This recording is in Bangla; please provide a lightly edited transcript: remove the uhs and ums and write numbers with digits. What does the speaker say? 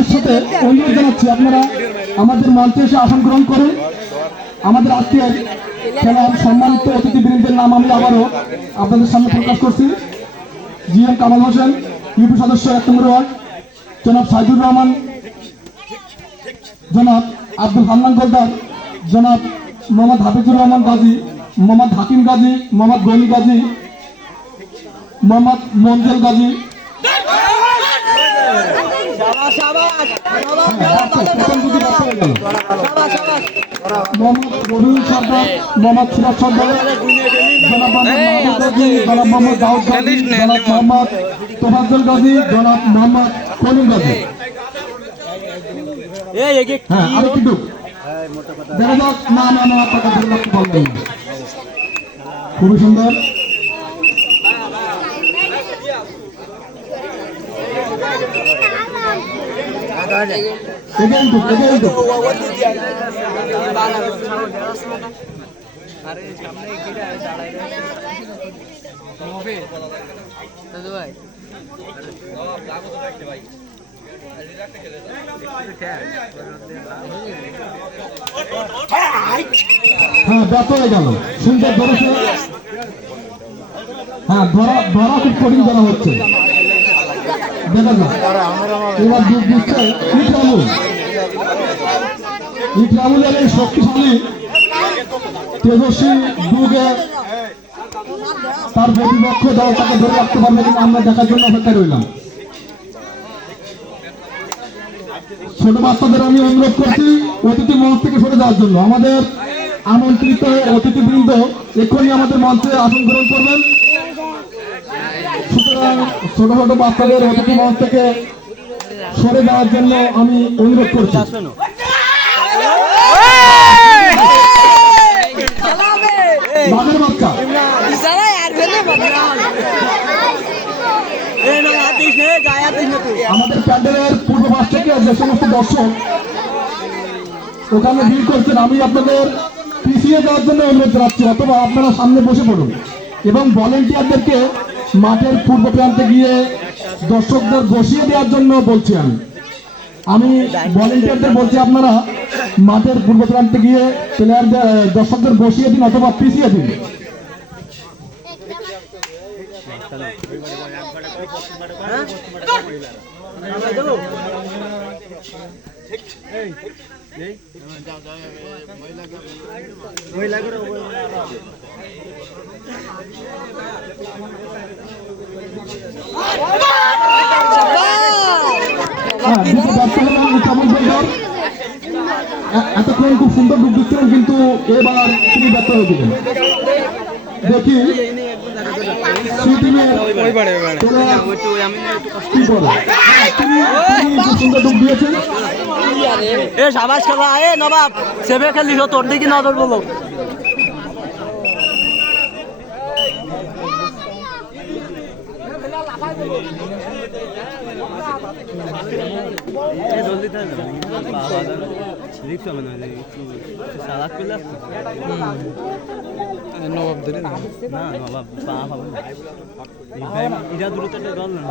বিনয়ের সাথে অনুরোধ জানাচ্ছি আপনারা আমাদের মঞ্চে এসে আসন গ্রহণ করুন। আমাদের আজকের খেলার সম্মানিত অতিথিবৃন্দের নাম আমি আবারও আপনাদের সামনে প্রকাশ করছি। জিএম কামাল হোসেন, ইউপি সদস্য 1 নম্বর ওয়ার্ড, জনাব সাইদুর রহমান, জনাব আব্দুল হান্নান গোলদার, জনাব মোহাম্মদ হাফিজুর রহমান গাজী, মোহাম্মদ হাকিম গাজী, মোহাম্মদ গনি গাজী, মোহাম্মদ মঞ্জুল গাজী, মোহাম্মদ রবিউল সর্দার, মোহাম্মদ সিরাজ সর্দার, জনাব মোহাম্মদ দাউদ গাজী, জনাব মোহাম্মদ তোফাজ্জল গাজী, জনাব মোহাম্মদ কলিম গাজী। হ্যাঁ, আর কিন্তু দেখা যাক। না না না, আপনাকে ধরে রাখতে পারবেন না। খুবই সুন্দর। হ্যাঁ, ব্যর্থ হয়ে গেল। সুন্দর ধরেছে। হ্যাঁ, ধরা খুব কঠিন ধরা হচ্ছে। দেখা যাক এবার দুধ দিচ্ছে ইকরামুলের এই শক্তিশালী তেজস্বী দুগে তার প্রতিপক্ষ দল তাকে ধরে রাখতে পারবে কিনা আমরা দেখার জন্য অপেক্ষায় রইলাম। ছোট বাচ্চাদের আমি অনুরোধ করছি অতিথি মঞ্চ থেকে সরে যাওয়ার জন্য। আমাদের আমন্ত্রিত অতিথিবৃন্দ এক্ষুনি আমাদের মঞ্চে আসন গ্রহণ করবেন। সুতরাং ছোট ছোট বাচ্চাদের অতিথি মঞ্চ থেকে সরে যাওয়ার জন্য আমি অনুরোধ করছি। বাঘের বাচ্চা আমাদের প্যান্ডেলের পূর্ব পাশ থেকে যে সমস্ত দর্শক ওখানে ভিড় করছেন, আমি আপনাদের পিছিয়ে যাওয়ার জন্য অনুরোধ জানাচ্ছি, অথবা আপনারা সামনে বসে পড়ুন এবং ভলেন্টিয়ারদেরকে মাঠের পূর্ব প্রান্তে গিয়ে দর্শকদের বসিয়ে দেওয়ার জন্য বলছি। আমি ভলেন্টিয়ারদের বলছি আপনারা মাঠের পূর্ব প্রান্তে গিয়ে প্লেয়ারদের দর্শকদের বসিয়ে দিন অথবা পিছিয়ে দিন। এতক্ষণ খুব সুন্দর ডুব দিচ্ছিলেন, কিন্তু এবার তিনি ব্যর্থ হয়ে দিলেন। দেখি সুন্দর ডুব দিয়েছেন। সাবাস খেলা নবাব সেবে খেলি তোর দিকে নজর বলো। নবাব ধরে না নবাব পা হবে না, এটা দ্রুত দল না।